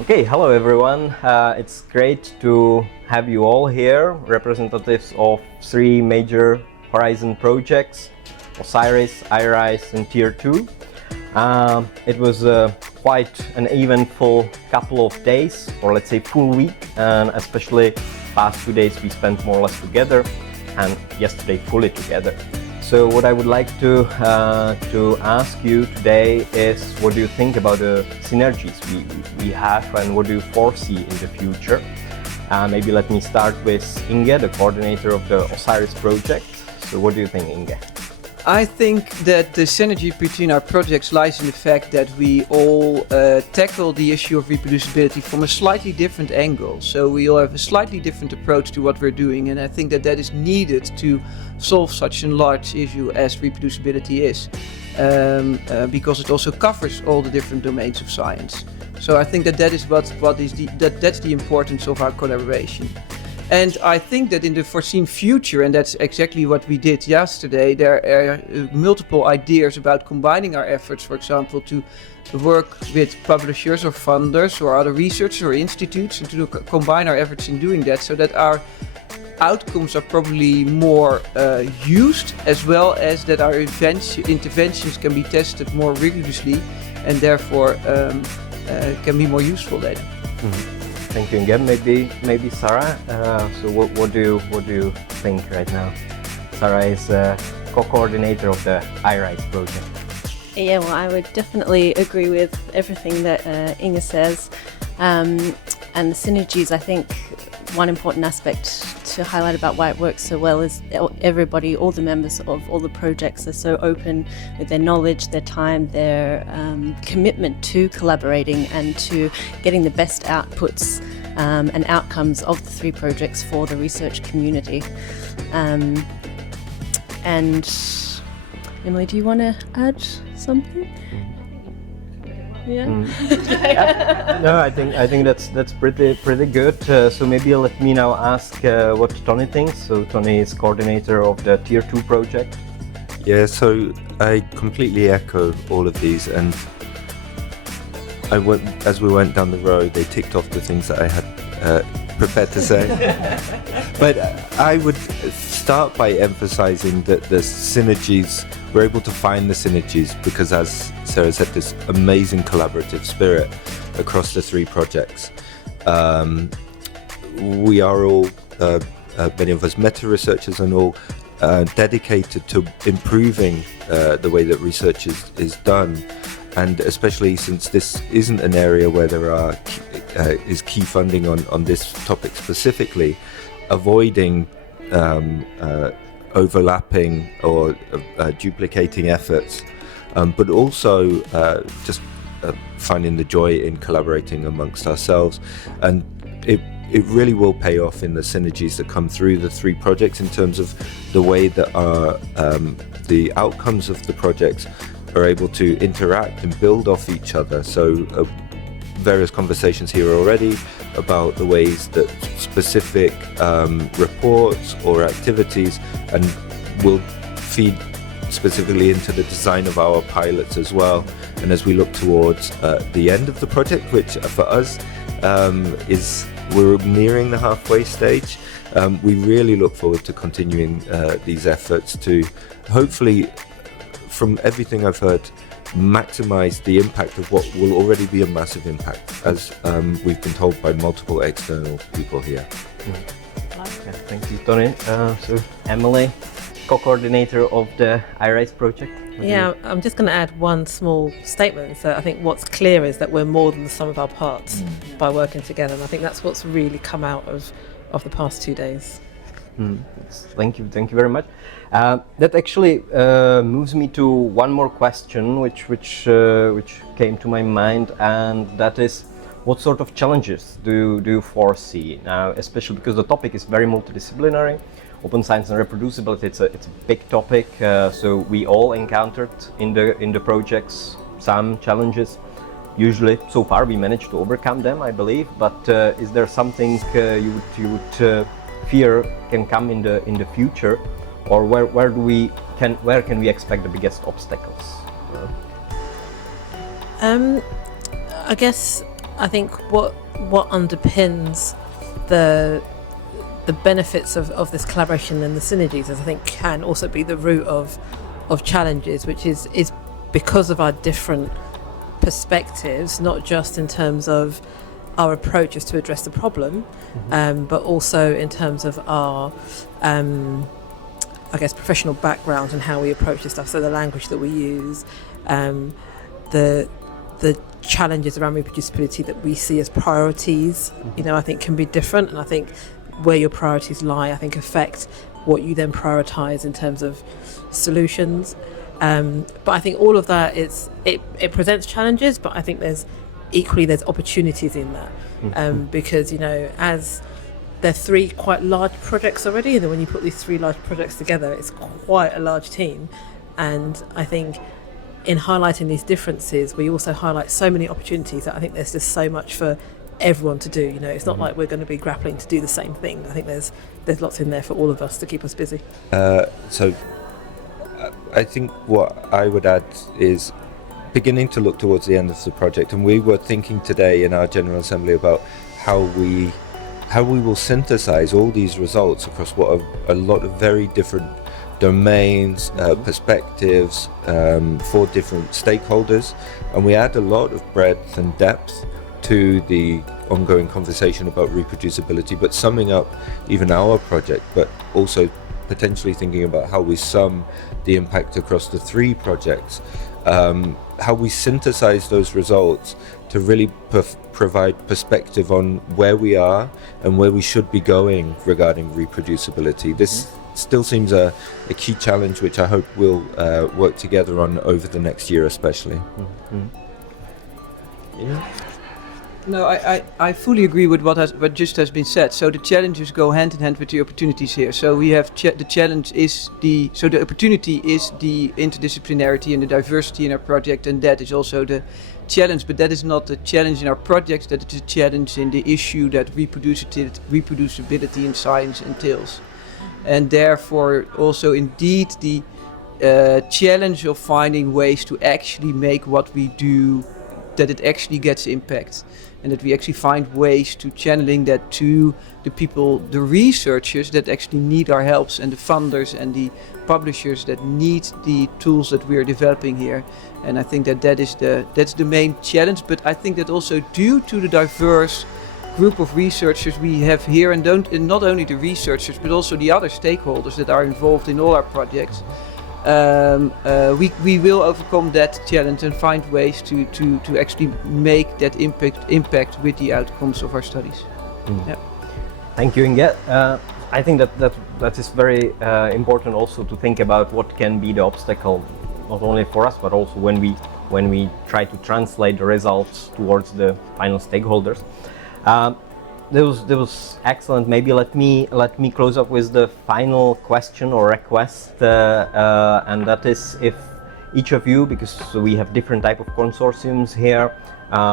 Okay, hello everyone. It's great to have you all here, representatives of three major Horizon projects, OSIRIS, iRISE and TIER2. It was quite an eventful couple of days, or let's say full week, and especially past 2 days we spent more or less together, and yesterday fully together. So what I would like to ask you today is, what do you think about the synergies we have, and what do you foresee in the future? Maybe let me start with Inge, the coordinator of the OSIRIS project. So what do you think, Inge? I think that the synergy between our projects lies in the fact that we all tackle the issue of reproducibility from a slightly different angle. So we all have a slightly different approach to what we're doing, and I think that is needed to solve such a large issue as reproducibility is, because it also covers all the different domains of science. So I think that is that's the importance of our collaboration. And I think that in the foreseen future, and that's exactly what we did yesterday, there are multiple ideas about combining our efforts, for example, to work with publishers or funders or other researchers or institutes, and to combine our efforts in doing that, so that our outcomes are probably more used, as well as that our interventions can be tested more rigorously, and therefore can be more useful then. Mm-hmm. Thank you again. Maybe Sarah. So what do you think right now? Sarah is co-coordinator of the iRISE project. Yeah, well, I would definitely agree with everything that Inge says, and the synergies. I think one important aspect to highlight about why it works so well is everybody, all the members of all the projects are so open with their knowledge, their time, their commitment to collaborating and to getting the best outputs and outcomes of the three projects for the research community. And Emily, do you want to add something? Yeah. No, I think that's pretty good. So maybe let me now ask what Tony thinks. So Tony is coordinator of the TIER2 project. Yeah, so I completely echo all of these, and as we went down the road, they ticked off the things that I had prepared to say. But I would start by emphasizing that the synergies, we're able to find the synergies because, as Sarah said, this amazing collaborative spirit across the three projects. We are all, many of us meta-researchers, and all dedicated to improving the way that research is done. And especially since this isn't an area where there is key funding on this topic specifically, avoiding overlapping or duplicating efforts, but also just finding the joy in collaborating amongst ourselves. And it really will pay off in the synergies that come through the three projects in terms of the way that the outcomes of the projects are able to interact and build off each other. So various conversations here already about the ways that specific reports or activities and will feed specifically into the design of our pilots as well. And as we look towards the end of the project, which for us we're nearing the halfway stage, we really look forward to continuing these efforts to hopefully, from everything I've heard, maximize the impact of what will already be a massive impact, as we've been told by multiple external people here. Okay, thank you, Tony. So Emily, co-coordinator of the iRISE project. Yeah, I'm just going to add one small statement. So I think what's clear is that we're more than the sum of our parts by working together, and I think that's what's really come out of the past 2 days. Thank you very much. That actually moves me to one more question, which came to my mind, and that is, what sort of challenges do you foresee now, especially because the topic is very multidisciplinary. Open science and reproducibility, it's a big topic. So we all encountered in the projects some challenges. Usually, so far, we managed to overcome them, I believe. But is there something you would fear can come in the future, or where can we expect the biggest obstacles? I guess I think what underpins the benefits of this collaboration and the synergies, I think, can also be the root of challenges, which is because of our different perspectives, not just in terms of our approaches to address the problem, but also in terms of our I guess professional background and how we approach this stuff. So the language that we use, the challenges around reproducibility that we see as priorities, I think can be different, and I think where your priorities lie, I think, affect what you then prioritize in terms of solutions. But I think all of that it presents challenges, but I think there's opportunities in that, because as there are 3 quite large projects already, and then when you put these 3 large projects together, it's quite a large team. And I think in highlighting these differences, we also highlight so many opportunities that I think there's just so much for everyone to do. It's not like we're going to be grappling to do the same thing. I think there's lots in there for all of us to keep us busy. So I think what I would add is beginning to look towards the end of the project, and we were thinking today in our General Assembly about how we will synthesize all these results across what are a lot of very different domains, perspectives, for different stakeholders, and we add a lot of breadth and depth to the ongoing conversation about reproducibility, but summing up even our project, but also potentially thinking about how we sum the impact across the 3 projects, how we synthesize those results to really provide perspective on where we are and where we should be going regarding reproducibility. This still seems a key challenge, which I hope we'll work together on over the next year especially. Yeah. No, I fully agree with what just has been said. So the challenges go hand in hand with the opportunities here. So we have the challenge is the opportunity is the interdisciplinarity and the diversity in our project, and that is also the challenge. But that is not the challenge in our projects. That is a challenge in the issue that reproducibility in science entails, and therefore also indeed the challenge of finding ways to actually make what we do, that it actually gets impact, and that we actually find ways to channeling that to the people, the researchers that actually need our helps, and the funders and the publishers that need the tools that we're developing here. And I think that's the main challenge. But I think that also due to the diverse group of researchers we have here, and not only the researchers but also the other stakeholders that are involved in all our projects, we will overcome that challenge and find ways to actually make that impact with the outcomes of our studies. Yeah. Thank you, Inge. I think that is very important also to think about what can be the obstacle, not only for us but also when we try to translate the results towards the final stakeholders. That was excellent. Maybe let me close up with the final question or request, and that is if each of you, because we have different type of consortiums here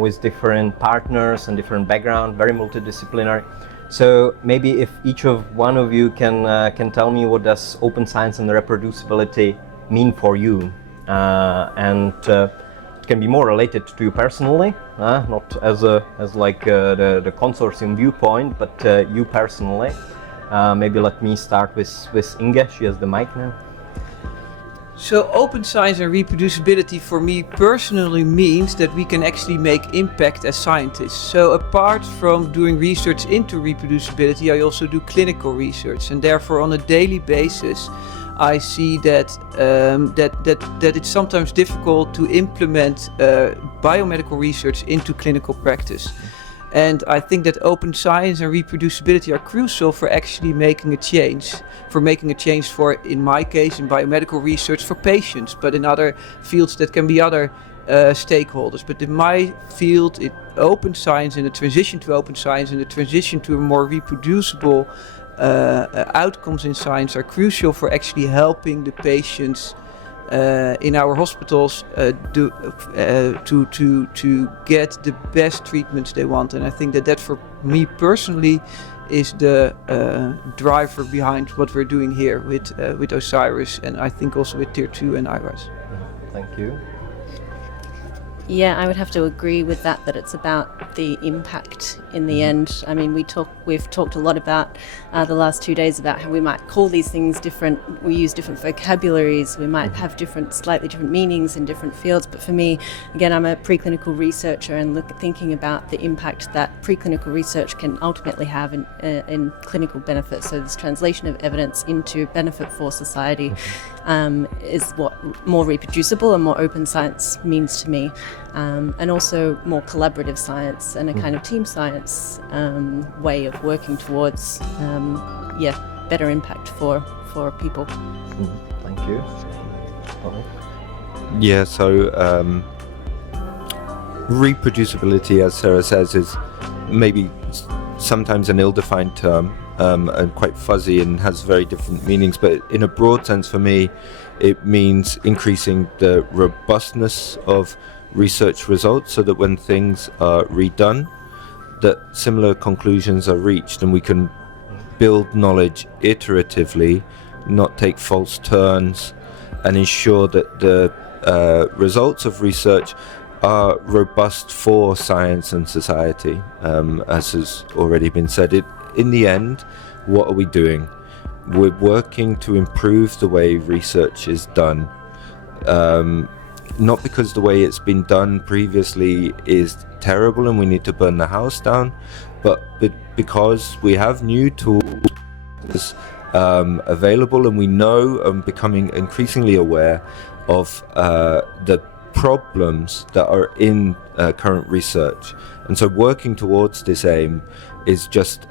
with different partners and different background, very multidisciplinary. So maybe if each of one of you can tell me what does open science and reproducibility mean for you, and can be more related to you personally, not as the consortium viewpoint, but you personally. Maybe let me start with Inge. She has the mic now. So open science and reproducibility for me personally means that we can actually make impact as scientists. So apart from doing research into reproducibility, I also do clinical research, and therefore on a daily basis I see that it's sometimes difficult to implement biomedical research into clinical practice. And I think that open science and reproducibility are crucial for actually making a change. For, in my case, in biomedical research, for patients, but in other fields that can be other stakeholders. But in my field, open science and the transition to open science and the transition to a more reproducible outcomes in science are crucial for actually helping the patients in our hospitals to get the best treatments they want. And I think that for me personally is the driver behind what we're doing here with OSIRIS, and I think also with TIER2 and iRISE. Thank you. Yeah, I would have to agree with that it's about the impact in the end. I mean, we've talked a lot about the last 2 days about how we might call these things different, we use different vocabularies, we might have slightly different meanings in different fields, but for me, again, I'm a preclinical researcher and thinking about the impact that preclinical research can ultimately have in clinical benefit. So this translation of evidence into benefit for society is what more reproducible and more open science means to me. And also more collaborative science and a kind of team science way of working towards better impact for people. Thank you. Yeah, so reproducibility, as Sarah says, is maybe sometimes an ill-defined term and quite fuzzy and has very different meanings, but in a broad sense for me it means increasing the robustness of research results so that when things are redone, that similar conclusions are reached and we can build knowledge iteratively, not take false turns, and ensure that the results of research are robust for science and society. As has already been said, in the end, what are we doing? We're working to improve the way research is done. Not because the way it's been done previously is terrible and we need to burn the house down, but because we have new tools available and we know and becoming increasingly aware of the problems that are in current research. And so working towards this aim is just,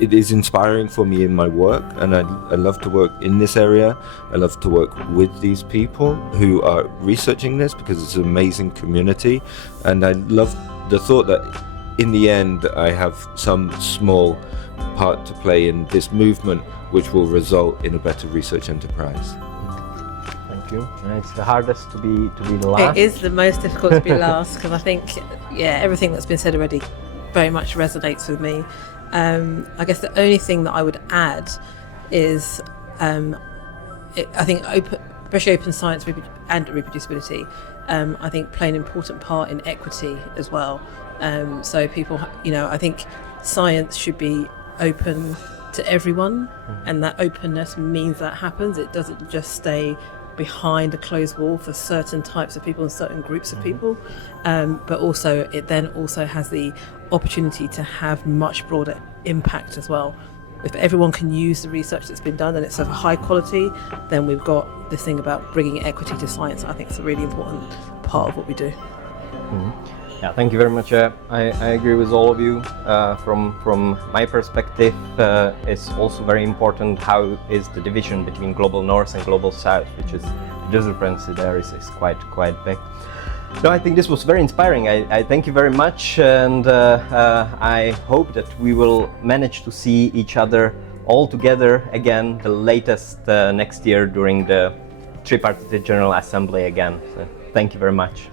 it is inspiring for me in my work, and I love to work in this area. I love to work with these people who are researching this because it's an amazing community, and I love the thought that in the end I have some small part to play in this movement which will result in a better research enterprise. Thank you. It's the hardest to be last. It is the most difficult to be last because I think, everything that's been said already very much resonates with me. I guess the only thing that I would add is I think especially open science and reproducibility, I think play an important part in equity as well. So people, I think science should be open to everyone, and that openness means that happens. It doesn't just stay behind a closed wall for certain types of people and certain groups of people, but also it then also has the opportunity to have much broader impact as well. If everyone can use the research that's been done and it's of high quality, then we've got this thing about bringing equity to science. I think it's a really important part of what we do. Yeah, thank you very much. I agree with all of you. From my perspective, it's also very important how is the division between global north and global south, which is the discrepancy there is quite big. No, I think this was very inspiring. I thank you very much, and I hope that we will manage to see each other all together again, the latest next year during the Tripartite General Assembly again. So, thank you very much.